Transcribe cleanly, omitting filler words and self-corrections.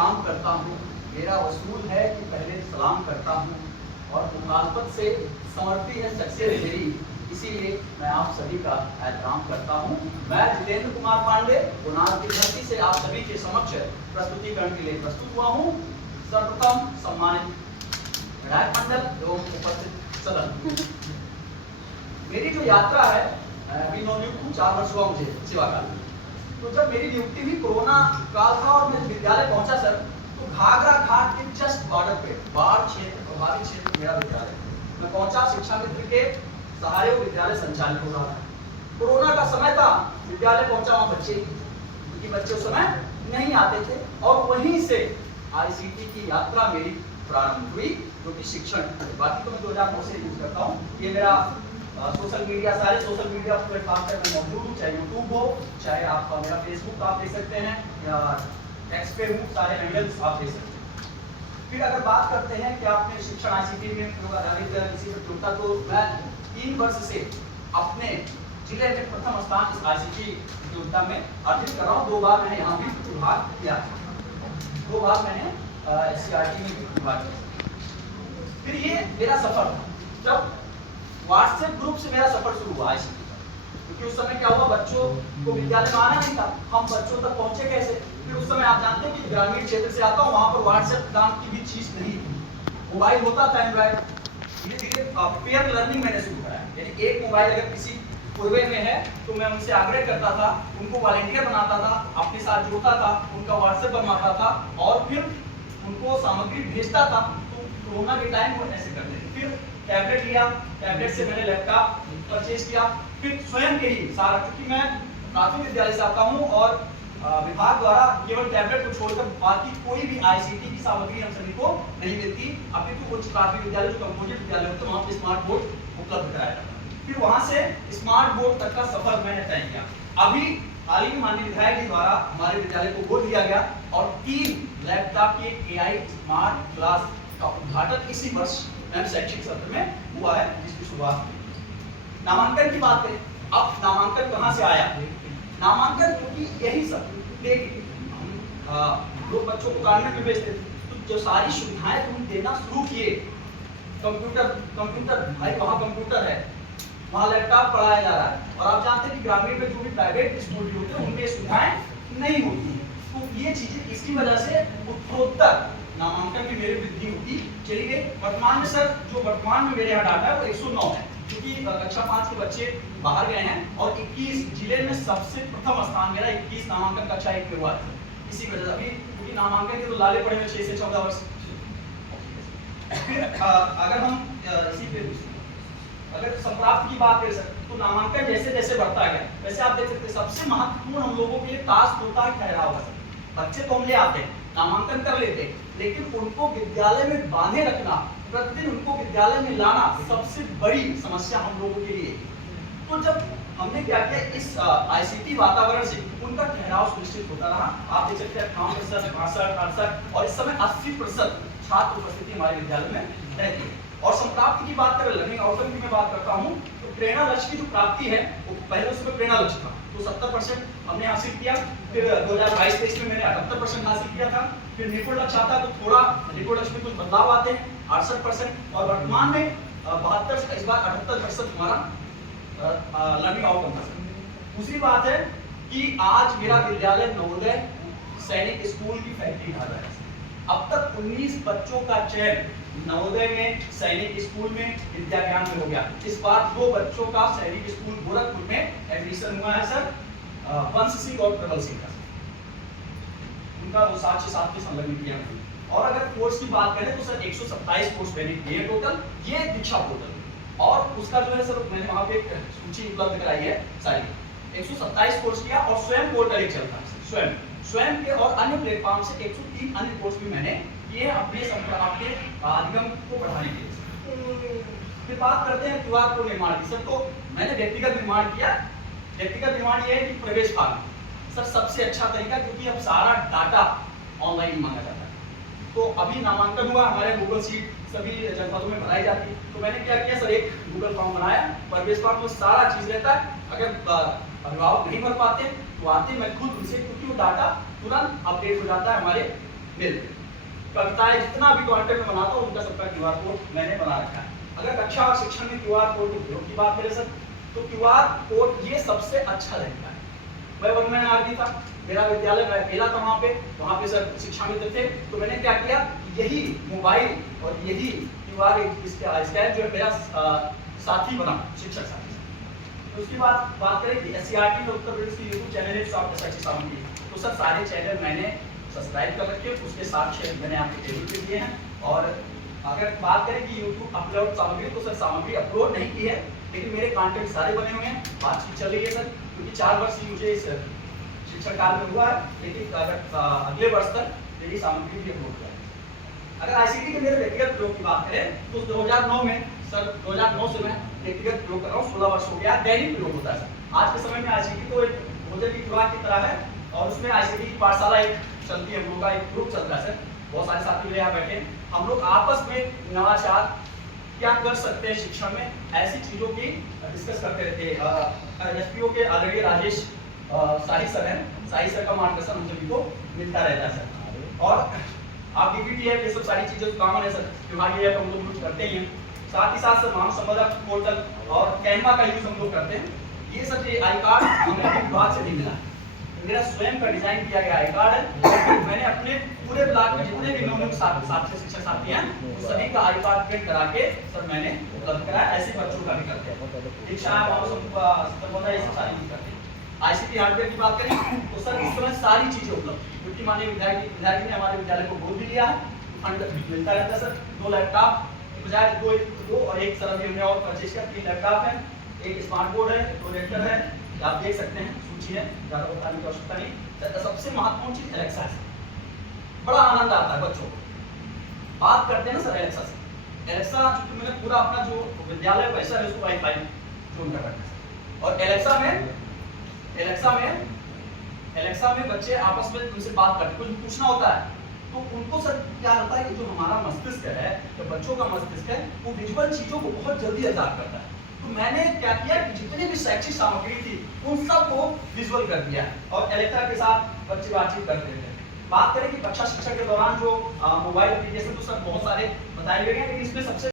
काम करता हूँ, मेरा वसूल है कि पहले सलाम करता हूँ और मुखालफत से समर्थी है शख्सियत मेरी, इसीलिए मैं आप सभी का एहतराम करता हूँ। मैं जितेंद्र कुमार पांडे गुनार की धरती से आप सभी के समक्ष प्रस्तुतिकरण के लिए प्रस्तुत हुआ हूँ। सर्वप्रथम सम्मानित विधायक मंडल एवं उपस्थित सदन, मेरी जो यात्रा है अभी नवनियुक्त हूँ, 4 वर्ष हुआ मुझे सेवा काल में। तो जब मेरी नियुक्ति हुई कोरोना काल था और मैं विद्यालय पहुंचा सर, तो घाघरा घाट के जस्ट बॉर्डर पे बाढ़ क्षेत्र प्रभावित क्षेत्र मेरा विद्यालय, मैं पहुंचा। शिक्षा मित्र के सहारे विद्यालय संचालित हो रहा था। कोरोना का समय था, विद्यालय पहुंचा, वहां बच्चे, क्योंकि बच्चे उस समय नहीं आते थे, और वहीं से आईसीटी की यात्रा मेरी प्रारंभ हुई, जो कि शिक्षण। बाकी तो मैं 2009 से यूज करता हूँ। ये मेरा सोशल मीडिया, सारे सोशल मीडिया प्लेटफॉर्म पर मैं मौजूद हूँ, चाहे यूट्यूब हो, चाहे आप मेरा फेसबुक आप देख सकते हैं, या एक्स पे हूँ, सारे हैंडल्स आप देख सकते हैं। फिर अगर बात करते हैं कि आपने शिक्षण आईसीटी में प्रयोग आधारित किसी प्रतियोगिता, तो मैं 3 वर्ष से अपने जिले में प्रथम स्थान इस आईसीटी प्रतियोगिता में अर्जित कर रहा हूँ। 2 बार मैंने यहाँ भी विभाग किया, 2 बार मैंने एससीईआरटी में भी विभाग किया। फिर ये मेरा सफर था, जब व्हाट्सएप ग्रुप से मेरा सफर शुरू हुआ आईसीटी का, क्योंकि उस समय क्या हुआ, बच्चों को विद्यालय में आना नहीं था, हम बच्चों तक पहुंचे कैसे। फिर उस समय आप जानते हैं कि ग्रामीण क्षेत्र से आता हूँ, वहां पर व्हाट्सएप नाम की भी चीज नहीं थी, मोबाइल होता था एंड्रॉइड। धीरे धीरे पेयर लर्निंग मैंने शुरू कराया, यानी एक मोबाइल अगर किसी पूर्वे में है तो मैं उनसे आग्रह करता था, उनको वॉलंटियर बनाता था, अपने साथ जोड़ता था, उनका व्हाट्सएप बनवाता था और फिर उनको सामग्री भेजता था। तो कोरोना के टाइम वो ऐसे करते थे। फिर टैबलेट लिया, टैबलेट से मैंने लैपटॉप परचेज किया, फिर स्वयं के ही सारा, क्योंकि मैं प्राथमिक विद्यालय से आता हूँ और विभाग द्वारा केवल टैबलेट को छोड़कर बाकी कोई भी आईसीटी की सामग्री हम सभी को नहीं मिलती। अभी तो कुछ प्राथमिक विद्यालय, जो कंपोजिट विद्यालय होते हैं, वहाँ पे स्मार्ट बोर्ड उपलब्ध कराया जाता है। फिर वहाँ से स्मार्ट बोर्ड तक का सफर मैंने तय किया। अभी हाल ही में माननीय विधायक जी द्वारा हमारे विद्यालय को गोद दिया गया और 3 लैपटॉप के एआई स्मार्ट क्लास का उद्घाटन इसी वर्ष शैक्षिक सत्र में हुआ है, जिसकी शुरुआत हुई। नामांकन की बात करें, अब नामांकन कहाँ से आया? नामांकन क्योंकि यही सब देखिए, लोग बच्चों को कार्मेट में भेजते थे, तो जो सारी सुविधाएं तुम देना शुरू किए, कंप्यूटर भाई वहाँ कंप्यूटर है, वहाँ लैपटॉप पढ़ाया जा रहा है, और आप जानते हैं कि ग्रामीण में जो भी प्राइवेट स्कूल होते हैं उनमें सुविधाएं नहीं होती। तो ये चीजें, इसकी वजह से उत्तरोत्तर नामांकन की मेरी वृद्धि होती चली गई। वर्तमान में सर, जो वर्तमान में मेरे यहाँ डाटा है वो 109 है, क्योंकि कक्षा 5 के बच्चे बाहर गए हैं, और 21 जिले में सबसे प्रथम स्थान मेरा 21 नामांकन कक्षा 1 में हुआ था। इसी वजह से अभी, क्योंकि नामांकन के तो लाले पड़े में 6 से 14 वर्ष। फिर अगर हम इसी पे अगर संप्राप्त की बात कर सकते, तो नामांकन जैसे जैसे बढ़ता गया, वैसे आप देख सकते हैं सबसे महत्वपूर्ण हम लोगों के लिए टास्क होता है ठहराव का। बच्चे तो हम ले आते हैं, नामांकन कर लेते हैं, लेकिन उनको विद्यालय में बांधे रखना, प्रतिदिन उनको विद्यालय में लाना सबसे बड़ी समस्या हम लोगों के लिए। तो जब हमने क्या किया, इस आईसीटी वातावरण से उनका ठहराव सुनिश्चित होता रहा। आप देख सकते हैं 58%, 62%, 68% और इस समय 80% छात्र उपस्थिति हमारे विद्यालय में रहती है। और संप्राप्ति की बात करें, लर्निंग आउटकम की मैं बात करता हूँ, तो प्रेरणा लक्ष्य की जो प्राप्ति है, वो पहले उसमें प्रेरणा लक्ष्य था, तो 70% हमने हासिल किया। फिर 2022-23 में मैंने 78% हासिल किया था। फिर निपुण लक्ष्य आता है, तो थोड़ा निपुण लक्ष्य में कुछ बदलाव आते हैं, 68%, और वर्तमान में 72, इस बार 78% हमारा लर्निंग आउटकम था। दूसरी बात है कि आज मेरा विद्यालय नवोदय सैनिक स्कूल की फैक्ट्री ढाल रहा है। अब तक 19 बच्चों का चयन नवोदय में, सैनिक स्कूल में, विद्या ज्ञान में हो गया। इस बार 2 बच्चों का सैनिक स्कूल गोरखपुर में एडमिशन हुआ है सर, वंश सिंह और प्रबल सिंह का, उनका वो 7 की संलग्न किया। और अगर कोर्स की बात करें तो सर 127 कोर्स मैंने किए टोटल, ये दीक्षा पोर्टल, और उसका जो है सर मैंने वहाँ पे एक सूची उपलब्ध कराई है सारी। 127 कोर्स किया, और स्वयं पोर्टल एक चलता है, स्वयं के और अन्य प्लेटफॉर्म से 103 अन्य कोर्स भी मैंने किए अपने अधिगम को बढ़ाने के लिए। फिर बात करते हैं क्यूआर कोड निर्माण की। सर, तो मैंने व्यक्तिगत निर्माण किया। व्यक्तिगत निर्माण ये है कि प्रवेश फॉर्म सर सबसे अच्छा तरीका, क्योंकि अब सारा डाटा ऑनलाइन मांगा जाता है। तो अभी नामांकन हुआ, हमारे गूगल शीट सभी जनपदों में भराई जाती है, तो मैंने क्या किया सर, एक गूगल फॉर्म बनाया, प्रवेश फॉर्म में सारा चीज रहता है। अगर अभिभावक नहीं भर पाते तो आते मैं खुद उनसे, क्योंकि वो डाटा तुरंत अपडेट हो जाता है हमारे मिलते। कविताएं जितना भी कंटेंट में बनाता हूँ उनका सबका क्यूआर कोड मैंने बना रखा है। अगर कक्षा और शिक्षण में क्यूआर कोड के उपयोग की बात करें सर, तो क्यूआर कोड ये सबसे अच्छा रहता है। मैं वन मैन आर्मी था, मेरा विद्यालय मैं अकेला था वहाँ पे सर शिक्षा मित्र थे, तो मैंने क्या किया, यही मोबाइल और यही क्यूआर स्कैन जो है मेरा साथी बना, शिक्षक साथी। तो उसकी बात करें कि एससीईआरटी में उत्तर प्रदेश की यूट्यूब चैनल है शैक्षिक सामग्री, तो सर सारे चैनल मैंने सब्सक्राइब कर रखे, उसके साथ मैंने आपके टेबल पे दिए हैं। और अगर बात करें कि यूट्यूब अपलोड सामग्री, तो सर सामग्री अपलोड नहीं की है, लेकिन मेरे कंटेंट सारे बने हुए हैं, बातचीत चल रही है सर, क्योंकि 4 वर्ष मुझे इस शिक्षण काल में हुआ है, लेकिन अगर अगले वर्ष तक मेरी सामग्री भी अपलोड करें। अगर आईसीटी के मेरे व्यक्तिगत प्रयोग की बात करें, तो 2009 में सर 2009 से मैं व्यक्तिगत प्रयोग कर रहा हूँ, 16 वर्ष हो गया, दैनिक प्रयोग होता है सर। आज के समय में आईसीटी तो एक भोजन की खुराक की तरह है, और उसमें आईसीटी की पाठशाला एक चलती है, हम लोग का एक ग्रुप चल रहा है सर, बहुत सारे साथी मेरे यहाँ बैठे, हम लोग आपस में नवाचार क्या कर सकते हैं शिक्षण में, ऐसी चीजों की डिस्कस करते रहते हैं। एसपीओ के आदरणीय राजेश शाही सर हैं, शाही सर का मार्गदर्शन हम सभी को मिलता रहता है सर। और आप डीबीटी है, ये सब सारी चीजें कॉमन है सर, विभागीय ऐप हम लोग यूज करते ही हैं। साथ ही साथ सर मानव संपदा पोर्टल और कैनवा का यूज हम लोग करते हैं। ये सब ये आई कार्ड हमें विभाग से नहीं मिला, मेरा स्वयं का डिजाइन किया गया आई कार्ड है। मैंने अपने पूरे ब्लॉक में जितने भी नवनियुक्त साथी शिक्षक साथी हैं, सभी का आई कार्ड प्रिंट करा के सर मैंने उपलब्ध कराया। ऐसे बच्चों का भी करते हैं, दीक्षा मानव संपदा ये सब सारी चीज करते हैं। आईसीटी हार्डवेयर की बात करें तो सर इस समय सारी चीजें उपलब्ध हैं, क्योंकि माननीय विधायक ने हमारे विद्यालय को गोद भी दिया है, फंड मिलता रहता है सर। 2 लैपटॉप की बजाय दो और एक सर अभी हमने और परचेज किया, 3 लैपटॉप है, एक स्मार्ट बोर्ड है, प्रोजेक्टर है, आप देख सकते हैं, सूची है, ज्यादा बताने की आवश्यकता नहीं। सबसे महत्वपूर्ण चीज एलेक्सा है, बड़ा आनंद आता है बच्चों को। बात करते हैं ना सर एलेक्सा से, एलेक्सा चूंकि मैंने पूरा अपना जो विद्यालय पैसा है उसको वाईफाई जोड़ कर रखा है, और एलेक्सा में बच्चे आपस में उनसे बात करते, कुछ पूछना होता है तो उनको सर क्या होता है कि जो हमारा मस्तिष्क है, जो बच्चों का मस्तिष्क है, वो विजुअल चीजों को बहुत जल्दी अब्जॉर्ब करता है। तो मैंने क्या किया कि जितनी भी शैक्षिक सामग्री थी उन सबको विजुअल कर दिया, और एलेक्सा के साथ बच्चे बातचीत करते थे। बात करें कि कक्षा शिक्षा के दौरान जो मोबाइल एप्लीकेशन, तो सर बहुत सारे बताए गए हैं, लेकिन इसमें सबसे